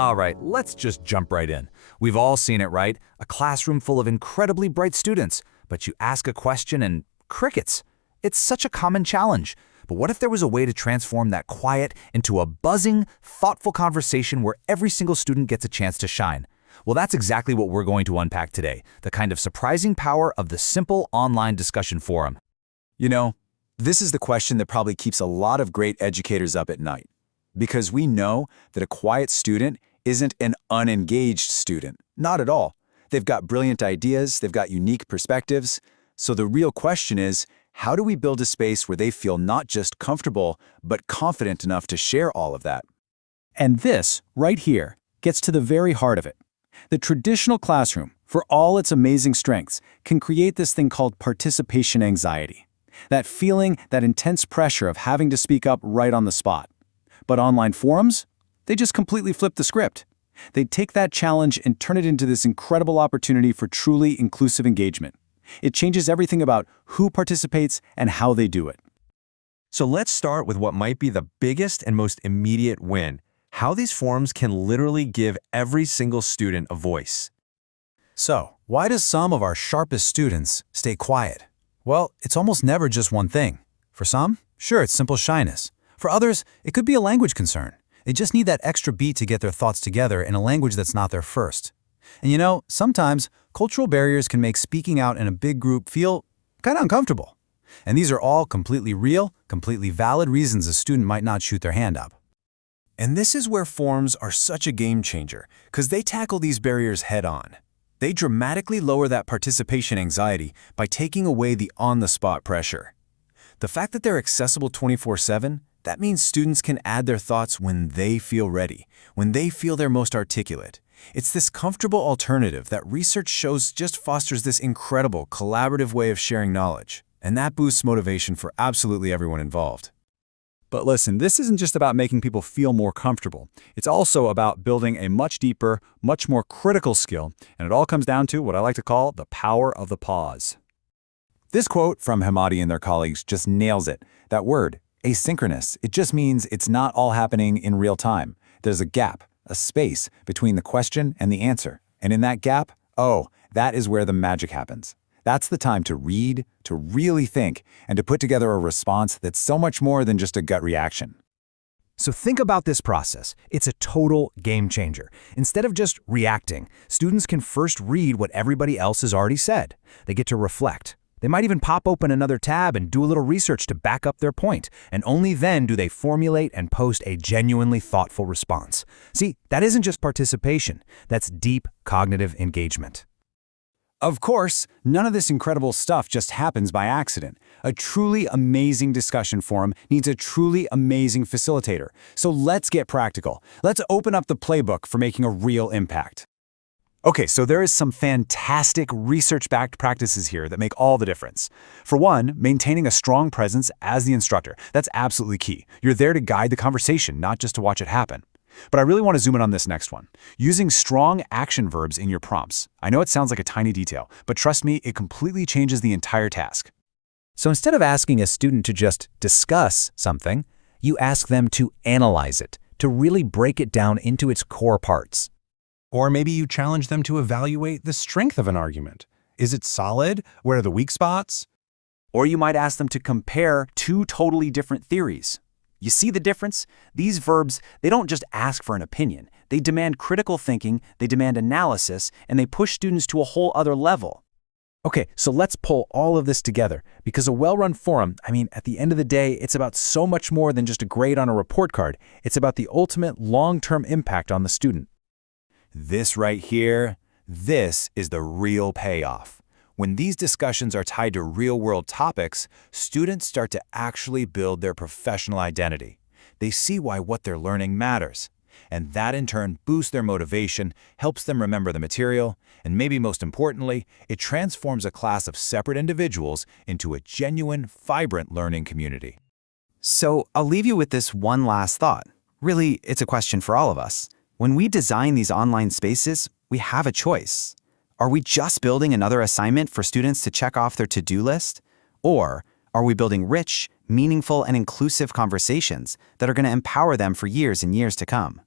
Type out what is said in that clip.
All right, let's just jump right in. We've all seen it, right? A classroom full of incredibly bright students, but you ask a question and crickets. It's such a common challenge. But what if there was a way to transform that quiet into a buzzing, thoughtful conversation where every single student gets a chance to shine? Well, that's exactly what we're going to unpack today, the kind of surprising power of the simple online discussion forum. You know, this is the question that probably keeps a lot of great educators up at night. Because we know that a quiet student isn't an unengaged student. Not at all. They've got brilliant ideas, they've got unique perspectives. So the real question is, how do we build a space where they feel not just comfortable, but confident enough to share all of that? And this, right here, gets to the very heart of it. The traditional classroom, for all its amazing strengths, can create this thing called participation anxiety. That feeling, that intense pressure of having to speak up right on the spot. But online forums? They just completely flip the script. They take that challenge and turn it into this incredible opportunity for truly inclusive engagement. It changes everything about who participates and how they do it. So let's start with what might be the biggest and most immediate win, how these forums can literally give every single student a voice. So, why does some of our sharpest students stay quiet? Well, it's almost never just one thing. For some, sure, it's simple shyness. For others, it could be a language concern. They just need that extra beat to get their thoughts together in a language that's not their first. And you know, sometimes cultural barriers can make speaking out in a big group feel kind of uncomfortable. And these are all completely real, completely valid reasons a student might not shoot their hand up. And this is where forums are such a game changer, because they tackle these barriers head on. They dramatically lower that participation anxiety by taking away the on-the-spot pressure. The fact that they're accessible 24/7, that means students can add their thoughts when they feel ready, when they feel they're most articulate. It's this comfortable alternative that research shows just fosters this incredible collaborative way of sharing knowledge, and that boosts motivation for absolutely everyone involved. But listen, this isn't just about making people feel more comfortable. It's also about building a much deeper, much more critical skill, and it all comes down to what I like to call the power of the pause. This quote from Hamadi and their colleagues just nails it. That word, asynchronous, it just means it's not all happening in real time. There's a gap, a space between the question and the answer. And in that gap, that is where the magic happens. That's the time to read, to really think, and to put together a response that's so much more than just a gut reaction. So think about this process. It's a total game changer. Instead of just reacting, students can first read what everybody else has already said. They get to reflect. They might even pop open another tab and do a little research to back up their point, and only then do they formulate and post a genuinely thoughtful response. See, that isn't just participation, that's deep cognitive engagement. Of course, none of this incredible stuff just happens by accident. A truly amazing discussion forum needs a truly amazing facilitator. So let's get practical. Let's open up the playbook for making a real impact. Okay, so there is some fantastic research-backed practices here that make all the difference. For one, maintaining a strong presence as the instructor. That's absolutely key. You're there to guide the conversation, not just to watch it happen. But I really want to zoom in on this next one. Using strong action verbs in your prompts. I know it sounds like a tiny detail, but trust me, it completely changes the entire task. So instead of asking a student to just discuss something, you ask them to analyze it, to really break it down into its core parts. Or maybe you challenge them to evaluate the strength of an argument. Is it solid? Where are the weak spots? Or you might ask them to compare two totally different theories. You see the difference? These verbs, they don't just ask for an opinion. They demand critical thinking, they demand analysis, and they push students to a whole other level. Okay, so let's pull all of this together, because a well-run forum, at the end of the day, it's about so much more than just a grade on a report card. It's about the ultimate long-term impact on the student. This right here, this is the real payoff. When these discussions are tied to real-world topics, students start to actually build their professional identity. They see why what they're learning matters. And that in turn boosts their motivation, helps them remember the material, and maybe most importantly, it transforms a class of separate individuals into a genuine, vibrant learning community. So I'll leave you with this one last thought. Really, it's a question for all of us. When we design these online spaces, we have a choice. Are we just building another assignment for students to check off their to-do list? Or are we building rich, meaningful, and inclusive conversations that are going to empower them for years and years to come?